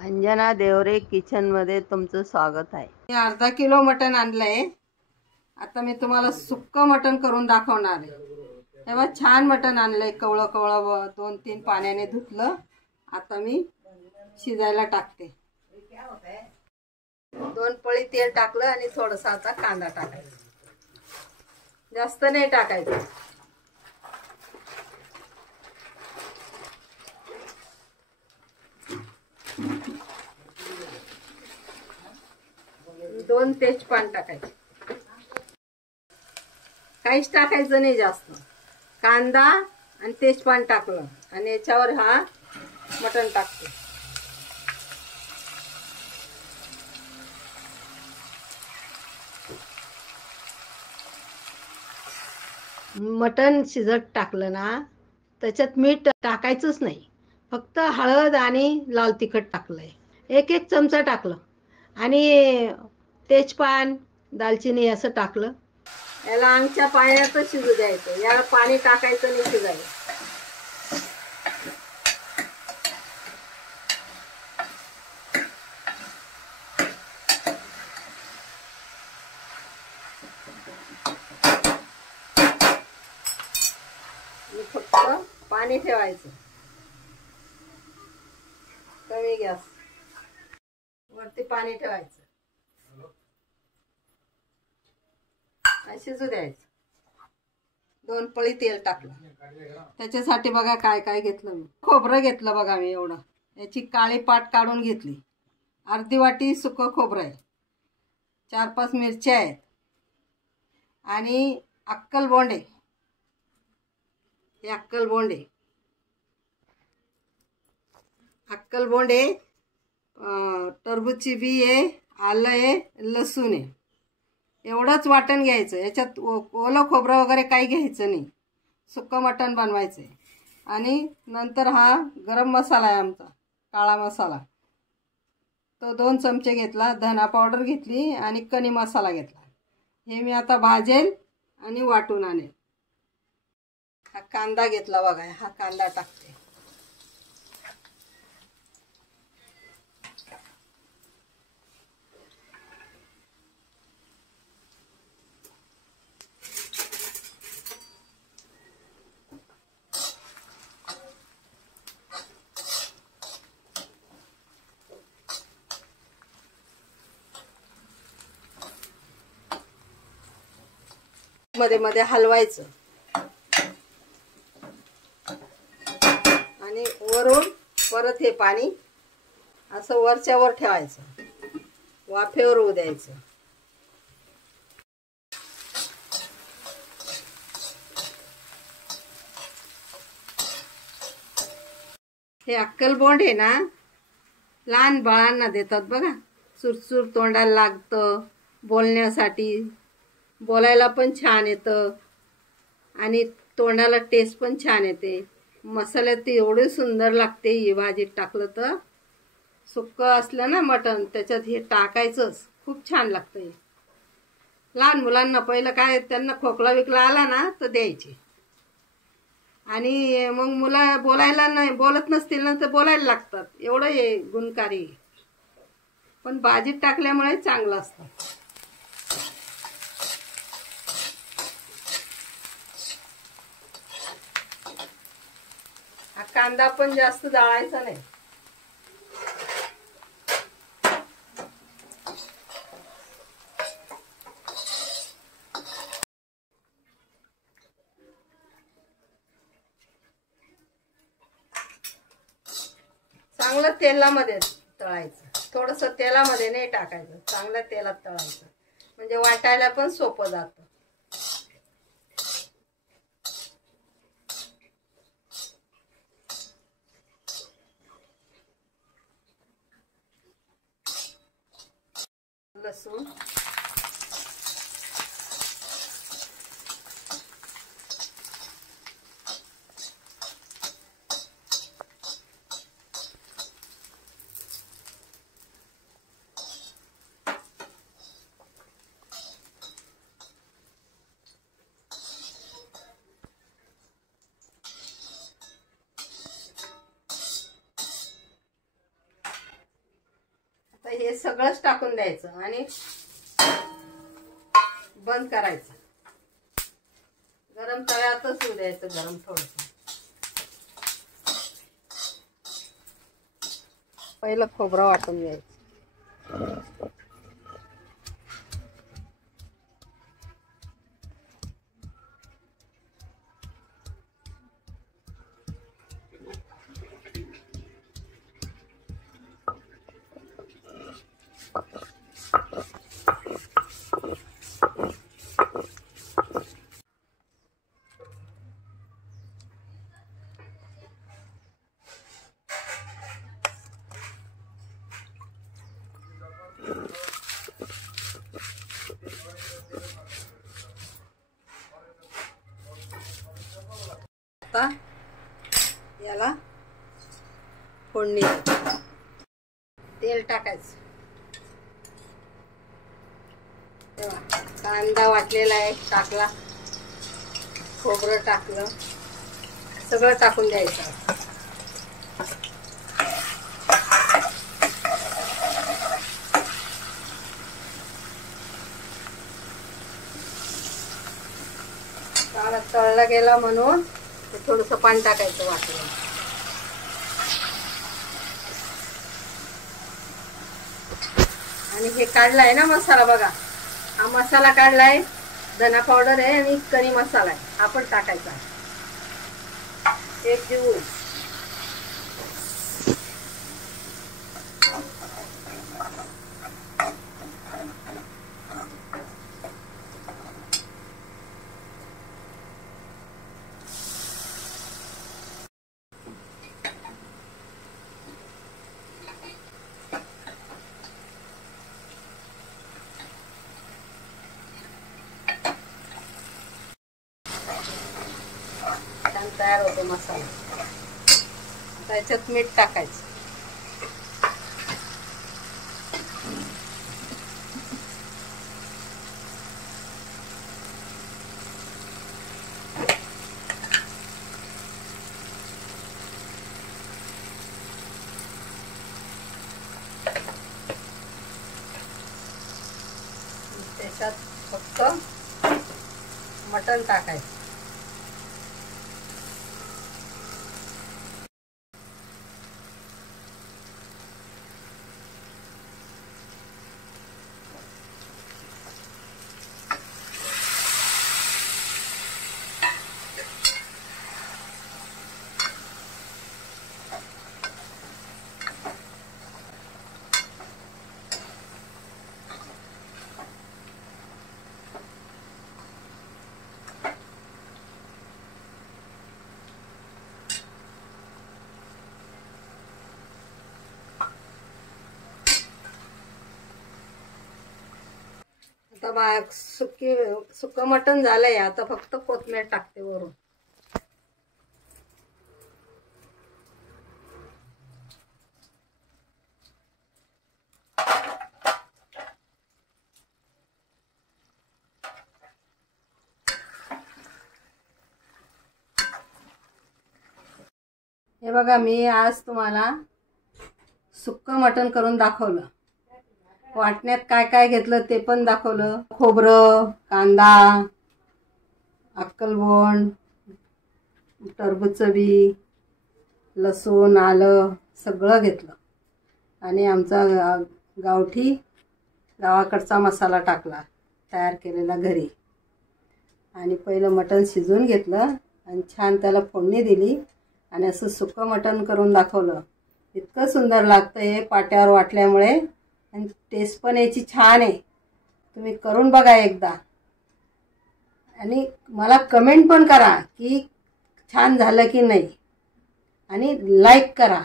Anjana Deore kitchen मध्ये तुमचं स्वागत आहे। मी अर्धा किलो मटण आणलंय। आता मी तुम्हाला सुक्क मटण करून दाखवणार आहे। तेव्हा छान मटण आणलंय, कवळं कवळं 2-3 पाण्याने धुतलं। आता मी शिजायला टाकते। 2 पळी तेल टाकलं आणि थोडासा आता कांदा टाकायचा, जास्त नाही टाकायचं। दोन तेजपान टाकायचे, काहीच टाकायचं नाही जास्त। कांदा आणि तेजपान टाकलं आणि याच्यावर हा मटण टाकते। मटण शिजत टाकलं ना, त्याच्यात मीठ टाकायचंच नाही, फक्त हळद आणि लाल तिखट टाकलंय। 1-1 चमचा टाकलं आणि तेजपान दालचिनी असं टाकलं। याला अंगच्या पाण्यातच शिजू द्यायचं, याला पाणी टाकायचं नाही शिजायला। फक्त पाणी ठेवायचं, कमी गॅस वरती पाणी ठेवायचं, शिजू द्यायचं। 2 पळी तेल टाकलं। त्याच्यासाठी बघा काय काय घेतलं मी। खोबरं घेतलं बघा मी एवढं, याची काळी पाट काढून घेतली। अर्धी वाटी सुकं खोबरं आहे, 4-5 मिरच्या आहेत आणि अक्कलबोंडे, हे अक्कलबोंडे टरबूजची बी आहे, आलं आहे, लसूण आहे। एवढंच वाटण घ्यायचं। याच्यात ओलं खोबरं वगैरे काही घ्यायचं नाही, सुक्कं मटण बनवायचं आहे। आणि नंतर हा गरम मसाला आहे आमचा, काळा मसाला, तो 2 चमचे घेतला। धना पावडर घेतली आणि कणी मसाला घेतला। हे मी आता भाजेल आणि वाटून आणेल। हा कांदा घेतला बघा, हा कांदा टाकते। मध्ये मध्ये हलवायचं आणि वरून परत हे पाणी असं वरच्या वर ठेवायचं, वाफेवर होऊ द्यायचं। हे अक्कलबोंड आहे ना, लहान बाळांना देतात बघा, सुरसुर तोंडाला लागतं, बोलण्यासाठी, बोलायला पण छान येतं आणि तोंडाला टेस्ट पण छान येते। मसाल्यात एवढे सुंदर लागते ही भाजीत टाकलं तर। सुक्क असलं ना मटण, त्याच्यात हे टाकायचंच, खूप छान लागतं। लहान मुलांना पहिलं काय, त्यांना खोकला विकला आला ना तर द्यायचे, आणि मग मुलं बोलत नसतील ना तर बोलायला लागतात, एवढं हे गुणकारी। पण भाजीत टाकल्यामुळे चांगलं असतं। हा कांदा पण जास्त जाळायचा नाही। चांगलं तेलामध्ये तळायचं, थोडंसं तेलामध्ये नाही टाकायचं, चांगलं तेलात तळायचं, म्हणजे वाटायला पण सोपं जातं। लसूण, आता हे सगळंच टाकून द्यायचं आणि बंद करायचं. गरम तव्यातच होऊ द्यायचं, गरम थोडंसं. पहिलं खोबरं वाटून घ्यायचं. आता याला फोडणी, तेल टाकायचं. तेव्हा कांदा वाटलेला आहे टाकला, खोबरं टाकलं, सगळं टाकून द्यायचं. कांदा तळला गेला म्हणून थोडंसं पाणी टाकायचं वाटलं. आणि हे काढलाय ना मसाला, बघा हा मसाला काढलाय, धना पावडर आहे आणि करी मसाला आहे, हा पण टाकायचा एक देऊन. तयार होतो मसाला. त्याच्यात मीठ टाकायचं. त्याच्यात फक्त मटण टाकायचं. आता सुक्क मटण झालंय. आता फक्त कोथिंबीर टाकते वरून. हे बघा, मी आज तुम्हाला सुक्क मटण करून दाखवलं. वाटण्यात काय काय घेतलं ते पण दाखवलं. खोबरं, कांदा, अक्कलबोंड, टरबूजचं बी, लसूण, आलं सगळं घेतलं आणि आमचा गावाकडचा मसाला टाकला, तयार केलेला घरी. आणि पहिलं मटण शिजवून घेतलं आणि छान त्याला फोडणी दिली आणि असं सुक्कं मटण करून दाखवलं. इतकं सुंदर लागतं हे पाट्यावर वाटल्यामुळे आणि टेस्ट पण याची छान आहे. तुम्ही करून बघा एकदा आणि मला कमेंट पण करा की छान झालं की नाही आणि लाईक करा.